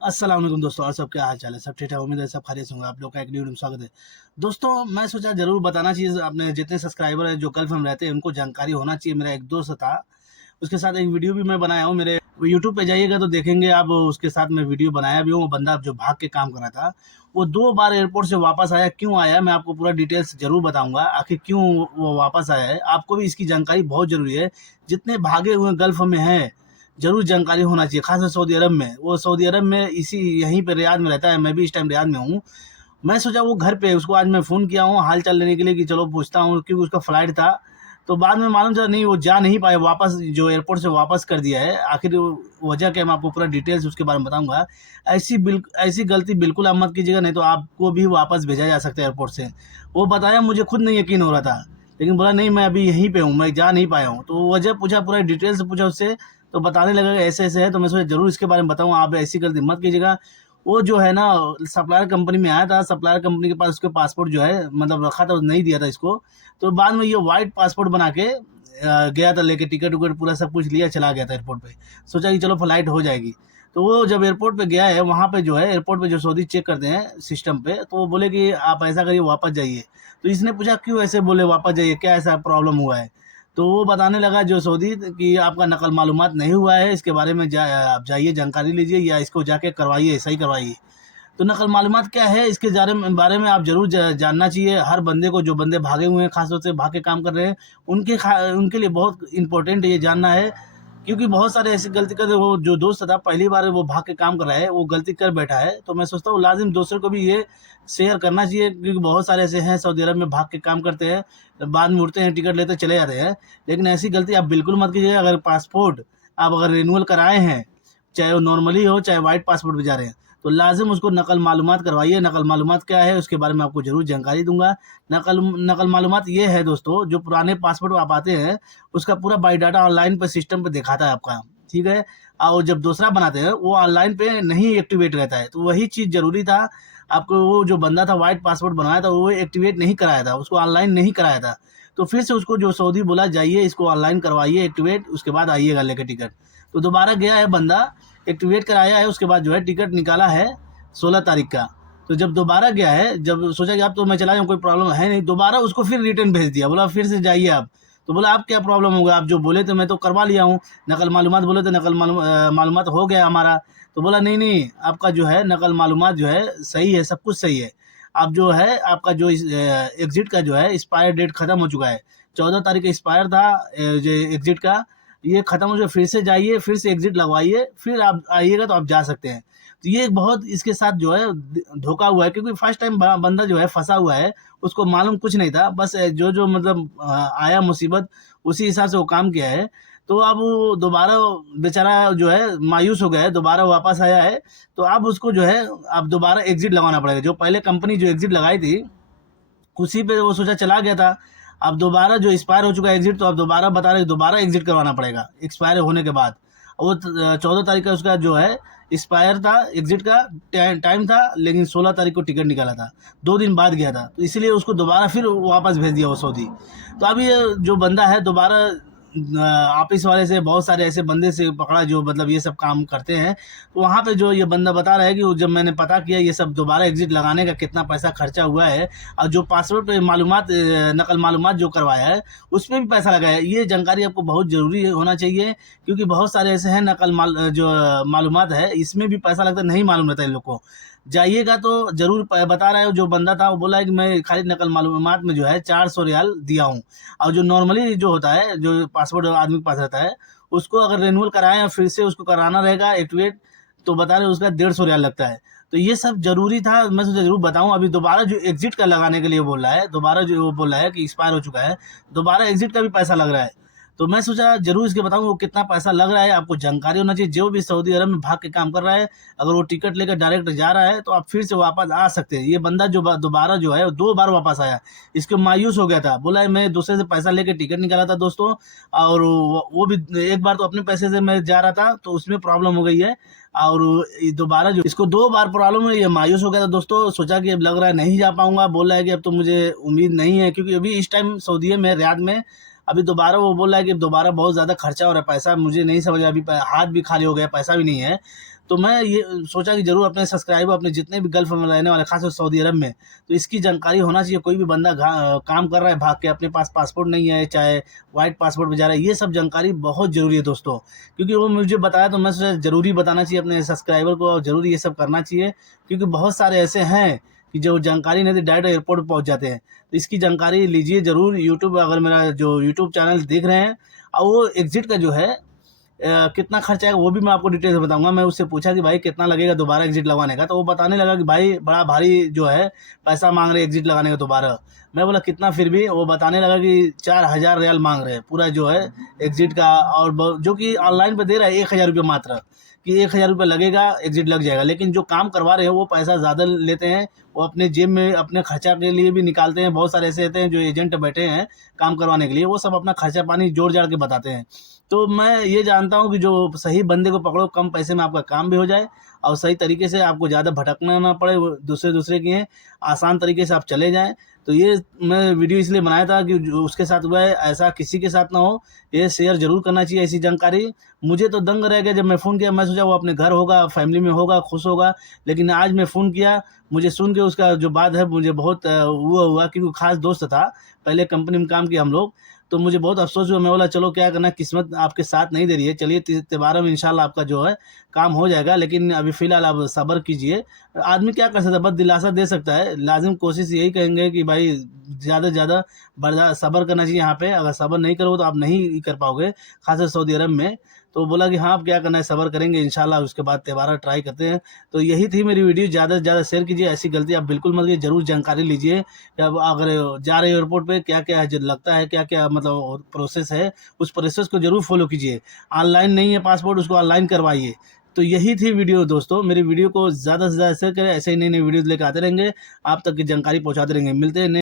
अस्सलाम वालेकुम दोस्तों, और सब क्या हाल चाल है? सब ठीक है, उम्मीद है सब खैरियत से होंगे। आप लोग का एक न्यू वीडियो में स्वागत है। दोस्तों, मैं सोचा ज़रूर बताना चाहिए, अपने जितने सब्सक्राइबर हैं जो गल्फ़ में रहते हैं उनको जानकारी होना चाहिए। मेरा एक दोस्त था, उसके साथ एक वीडियो भी मैं बनाया हूँ। मेरे यूट्यूब पे जाइएगा तो देखेंगे आप, उसके साथ मैं वीडियो बनाया भी हूँ। वो बंदा जो भाग के काम कर रहा था, वो 2 बार एयरपोर्ट से वापस आया। क्यों आया, मैं आपको पूरा डिटेल्स ज़रूर बताऊँगा, आखिर क्यों वो वापस आया है। आपको भी इसकी जानकारी बहुत ज़रूरी है। जितने भागे हुए गल्फ़ में हैं, ज़रूर जानकारी होना चाहिए, ख़ासकर सऊदी अरब में। वो सऊदी अरब में यहीं पे रियाद में रहता है, मैं भी इस टाइम रियाद में हूँ। मैं सोचा वो घर पे है, उसको आज मैं फ़ोन किया हूँ हाल-चाल लेने के लिए कि चलो पूछता हूँ, क्योंकि उसका फ्लाइट था। तो बाद में मालूम चला नहीं, वो जा नहीं पाए, वापस जो एयरपोर्ट से वापस कर दिया है। आखिर वजह क्या है, मैं आपको पूरा डिटेल्स उसके बारे में बताऊँगा। ऐसी गलती बिल्कुल आप मत कीजिएगा, नहीं तो आपको भी वापस भेजा जा सकता है एयरपोर्ट से। वो बताया, मुझे खुद नहीं यकीन हो रहा था, लेकिन बोला नहीं मैं अभी यहीं पे हूँ, मैं जा नहीं पाया हूँ। तो वजह पूछा, पूरा डिटेल्स पूछा उससे, तो बताने लगा कि ऐसे-ऐसे है। तो मैं सोचा ज़रूर इसके बारे में बताऊँ, आप ऐसी गलती मत कीजिएगा। वो जो है ना, सप्लायर कंपनी में आया था, सप्लायर कंपनी के पास उसके पासपोर्ट जो है मतलब रखा था, नहीं दिया था इसको। तो बाद में ये व्हाइट पासपोर्ट बना के गया था लेके, टिकट-विकट पूरा सब कुछ लिया, चला गया था एयरपोर्ट पे। सोचा कि चलो फ्लाइट हो जाएगी। तो वो जब एयरपोर्ट पे गया है, वहाँ पे जो है एयरपोर्ट पे जो सऊदी चेक करते हैं सिस्टम पे, तो वो बोले कि आप ऐसा करिए, वापस जाइए। तो इसने पूछा क्यों ऐसे बोले वापस जाइए, क्या ऐसा प्रॉब्लम हुआ है? तो वो बताने लगा जो सऊदी कि आपका नकल मालूमात नहीं हुआ है, इसके बारे में आप जाइए, जानकारी लीजिए या इसको जाके करवाइए, सही करवाइए। तो नकल मालूमात क्या है, इसके बारे में आप ज़रूर जानना चाहिए हर बंदे को। जो बंदे भागे हुए हैं, ख़ास तौर से भाग के काम कर रहे हैं, उनके लिए बहुत इम्पोर्टेंट ये जानना है। क्योंकि बहुत सारे ऐसी गलती करते, वो जो दोस्त था पहली बार वो भाग के काम कर रहा है, वो गलती कर बैठा है। तो मैं सोचता हूँ लाज़िम दूसरों को भी ये शेयर करना चाहिए, क्योंकि बहुत सारे ऐसे हैं सऊदी अरब में भाग के काम करते हैं, बाद में उठते हैं, टिकट लेते चले जाते हैं। लेकिन ऐसी गलती आप बिल्कुल मत कीजिए। अगर पासपोर्ट आप अगर रिन्यूअल कराए हैं, चाहे वो नॉर्मली हो, चाहे व्हाइट पासपोर्ट पे जा रहे हैं, तो लाज़िम उसको नकल मालूमात करवाइए। नकल मालूमात क्या है, उसके बारे में आपको ज़रूर जानकारी दूँगा। नकल नकल मालूमात ये है दोस्तों, जो पुराने पासपोर्ट आप आते हैं, उसका पूरा बायोडाटा ऑनलाइन पे सिस्टम पे दिखाता है आपका, ठीक है? और जब दूसरा बनाते हैं, वो ऑनलाइन पे नहीं एक्टिवेट रहता है, तो वही चीज़ ज़रूरी था। आपको वो जो बंदा था व्हाइट पासपोर्ट बनवाया था, वो एक्टिवेट नहीं कराया था, उसको ऑनलाइन नहीं कराया था। तो फिर से उसको जो सऊदी बोला, जाइए इसको ऑनलाइन करवाइए एक्टिवेट, उसके बाद आइएगा लेके टिकट। तो दोबारा गया है बंदा, एक्टिवेट कराया है, उसके बाद जो है टिकट निकाला है 16 तारीख का। तो जब दोबारा गया है, जब सोचा कि अब तो मैं चला जाऊँ, कोई प्रॉब्लम है नहीं, दोबारा उसको फिर रिटर्न भेज दिया, बोला फिर से जाइए आप। तो बोला अब क्या प्रॉब्लम होगा, आप जो बोले थे मैं तो करवा लिया हूँ, नकल मालूमात बोले थे, मालूमात हो गया हमारा। तो बोला नहीं, नहीं, आपका जो है नकल मालूमात जो है सही है, सब कुछ सही है। अब जो है आपका जो एग्ज़िट का जो है एक्सपायर डेट खत्म हो चुका है। 14 तारीख का एक्सपायर था जो एग्ज़िट का, ये खत्म हो, जो फिर से जाइए, फिर से एग्ज़िट लगवाइए, फिर आप आइएगा तो आप जा सकते हैं। तो ये एक बहुत इसके साथ जो है धोखा हुआ है, क्योंकि फर्स्ट टाइम बंदा जो है फँसा हुआ है, उसको मालूम कुछ नहीं था। बस जो मतलब आया मुसीबत, उसी हिसाब से वो काम किया है। तो अब वो दोबारा बेचारा जो है मायूस हो गया है, दोबारा वापस आया है। तो अब उसको जो है अब दोबारा एग्ज़िट लगाना पड़ेगा। जो पहले कंपनी जो एग्ज़िट लगाई थी, उसी पे वो सोचा चला गया था। अब दोबारा जो एक्सपायर हो चुका है एग्ज़िट, तो अब दोबारा बता रहे हैं दोबारा एग्ज़िट करवाना पड़ेगा, एक्सपायर होने के बाद। वो 14 तारीख का उसका जो है एक्सपायर था, एग्ज़िट का टाइम था, लेकिन 16 तारीख को टिकट निकाला था। 2 दिन बाद गया था, तो इसीलिए उसको दोबारा फिर वापस भेज दिया वो सऊदी। तो अब ये जो बंदा है दोबारा ऑफ़िस वाले से, बहुत सारे ऐसे बंदे से पकड़ा जो मतलब ये सब काम करते हैं। तो वहाँ पे जो ये बंदा बता रहा है कि वो जब मैंने पता किया ये सब दोबारा एग्ज़िट लगाने का कितना पैसा खर्चा हुआ है, और जो पासवर्ड पे नकल मालूमात जो करवाया है, उसमें भी पैसा लगा है। ये जानकारी आपको बहुत ज़रूरी होना चाहिए, क्योंकि बहुत सारे ऐसे हैं जो मालूमात है, इसमें भी पैसा लगता है, नहीं मालूम रहता है इन लोग को। जाइएगा तो ज़रूर बता रहा है, जो बंदा था वो बोला है कि मैं खाली नकल मालूमात में जो है 400 रियाल दिया हूँ, और जो नॉर्मली जो होता है, जो पासवर्ड आदमी के पास रहता है, उसको अगर रिन्यूअल कराएँ और फिर से उसको कराना रहेगा एक्टिवेट, तो बता रहे हैं उसका 150 रियाल लगता है। तो ये सब ज़रूरी था, मैं सोचा ज़रूर बताऊँ। अभी दोबारा जो एग्ज़िट का लगाने के लिए बोल रहा है, दोबारा जो वो बोल रहा है कि एक्सपायर हो चुका है, दोबारा एग्ज़िट का भी पैसा लग रहा है। तो मैं सोचा ज़रूर इसके बताऊँ वो कितना पैसा लग रहा है, आपको जानकारी होना चाहिए। जो भी सऊदी अरब में भाग के काम कर रहा है, अगर वो टिकट लेकर डायरेक्ट जा रहा है, तो आप फिर से वापस आ सकते हैं। ये बंदा जो दोबारा जो है 2 बार वापस आया, इसको मायूस हो गया था। बोला है मैं दूसरे से पैसा लेके टिकट निकाला था दोस्तों, और वो भी एक बार तो अपने पैसे से मैं जा रहा था, तो उसमें प्रॉब्लम हो गई है। और ये दोबारा जो इसको 2 बार प्रॉब्लम हुई, ये मायूस हो गया था दोस्तों। सोचा कि अब लग रहा है नहीं जा पाऊँगा, बोल रहा है कि अब तो मुझे उम्मीद नहीं है, क्योंकि अभी इस टाइम सऊदीया में, रियाद में अभी दोबारा वो बोल रहा है कि दोबारा बहुत ज़्यादा खर्चा हो रहा है, पैसा मुझे नहीं समझ, अभी हाथ भी खाली हो गया, पैसा भी नहीं है। तो मैं ये सोचा कि ज़रूर अपने सब्सक्राइबर, अपने जितने भी गल्फ़ में रहने वाले, ख़ासकर सऊदी अरब में, तो इसकी जानकारी होना चाहिए। कोई भी बंदा काम कर रहा है भाग के, अपने पास पासपोर्ट नहीं है, चाहे वाइट पासपोर्ट पे जा रहा है, ये सब जानकारी बहुत ज़रूरी है दोस्तों। क्योंकि वो मुझे बताया तो मैं सोचा ज़रूरी बताना चाहिए अपने सब्सक्राइबर को, और ज़रूर ये सब करना चाहिए, क्योंकि बहुत सारे ऐसे हैं कि जो जानकारी नहीं, तो डायरेक्ट एयरपोर्ट पहुँच जाते हैं। तो इसकी जानकारी लीजिए ज़रूर। यूट्यूब, अगर मेरा जो यूट्यूब चैनल देख रहे हैं, और वो एग्ज़िट का जो है कितना खर्चा आएगा वो भी मैं आपको डिटेल से बताऊँगा। मैं उससे पूछा कि भाई कितना लगेगा दोबारा एग्ज़िट लगवाने का, तो वो बताने लगा कि भाई बड़ा भारी जो है पैसा माँग रहे हैं एग्ज़िट लगाने का दोबारा। मैं बोला कितना, फिर भी वो बताने लगा कि 4000 रियाल माँग रहे हैं पूरा जो है एग्ज़िट का, और जो कि ऑनलाइन पे दे रहा है 1000 रुपये मात्र, कि 1000 रुपये लगेगा, एग्ज़िट लग जाएगा। लेकिन जो काम करवा रहे हैं वो पैसा ज़्यादा लेते हैं, वो अपने जेब में अपने खर्चा के लिए भी निकालते हैं। बहुत सारे ऐसे रहते हैं जो एजेंट बैठे हैं काम करवाने के लिए, वो सब अपना खर्चा पानी जोड़-जाड़ के बताते हैं। तो मैं ये जानता हूँ कि जो सही बंदे को पकड़ो, कम पैसे में आपका काम भी हो जाए, और सही तरीके से आपको ज़्यादा भटकना ना पड़े, वो दूसरे की हैं, आसान तरीके से आप चले जाएँ। तो ये मैं वीडियो इसलिए बनाया था कि जो उसके साथ हुआ है ऐसा किसी के साथ ना हो, ये शेयर ज़रूर करना चाहिए ऐसी जानकारी। मुझे तो दंग रह गया जब मैं फ़ोन किया, मैं सोचा वो अपने घर होगा, फैमिली में होगा, खुश होगा, लेकिन आज मैं फ़ोन किया, मुझे सुन के उसका जो बात है मुझे बहुत वो हुआ, क्योंकि वो ख़ास दोस्त था, पहले कंपनी में काम किया हम लोग। तो मुझे बहुत अफ़सोस हुआ, मैं बोला चलो क्या करना है, किस्मत आपके साथ नहीं दे रही है, चलिए तिबारा में इंशाल्लाह आपका जो है काम हो जाएगा, लेकिन अभी फ़िलहाल आप सब्र कीजिए। आदमी क्या कर सकता है, बस दिलासा दे सकता है, लाज़िम कोशिश यही करेंगे कि भाई ज़्यादा से ज़्यादा सब्र करना चाहिए यहाँ पे, अगर सब्र नहीं करोगे तो आप नहीं कर पाओगे, ख़ासकर सऊदी अरब में। तो बोला कि हाँ, अब क्या करना है, सब्र करेंगे इंशाल्लाह, उसके बाद तिबारा ट्राई करते हैं। तो यही थी मेरी वीडियो, ज़्यादा से ज़्यादा शेयर कीजिए, ऐसी गलती आप बिल्कुल मत कीजिए, ज़रूर जानकारी लीजिए कि अब अगर जा रहे हो एयरपोर्ट पे क्या-क्या ज लगता है, क्या-क्या मतलब प्रोसेस है, उस प्रोसेस को ज़रूर फ़ॉलो कीजिए। ऑनलाइन नहीं है पासपोर्ट, उसको ऑनलाइन करवाइए। तो यही थी वीडियो दोस्तों, मेरी वीडियो को ज़्यादा से ज़्यादा शेयर करें, ऐसे ही नई-नई वीडियोज़ लेकर आते रहेंगे, आप तक की जानकारी पहुँचाते रहेंगे। मिलते हैं नए